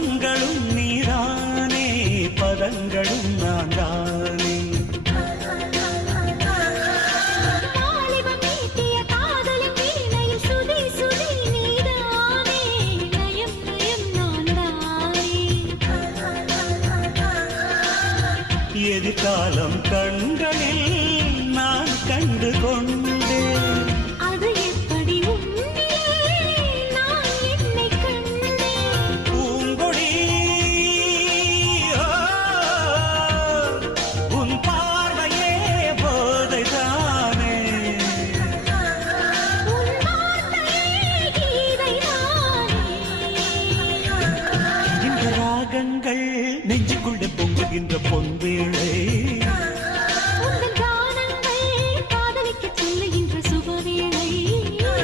சுரங்களும் நீதானே, பதங்களும் நான் தானே. எதிர்காலம் கண்களில் நான் கண்டு கொண்டேன். அது எப்படி நான் என்னை கண்டேன். பூங்கொடி உன் பார்வையே போதைதானே, இந்த ராகங்கள் நெஞ்சுக்குள்ளே பொங்குகின்ற பொன்பு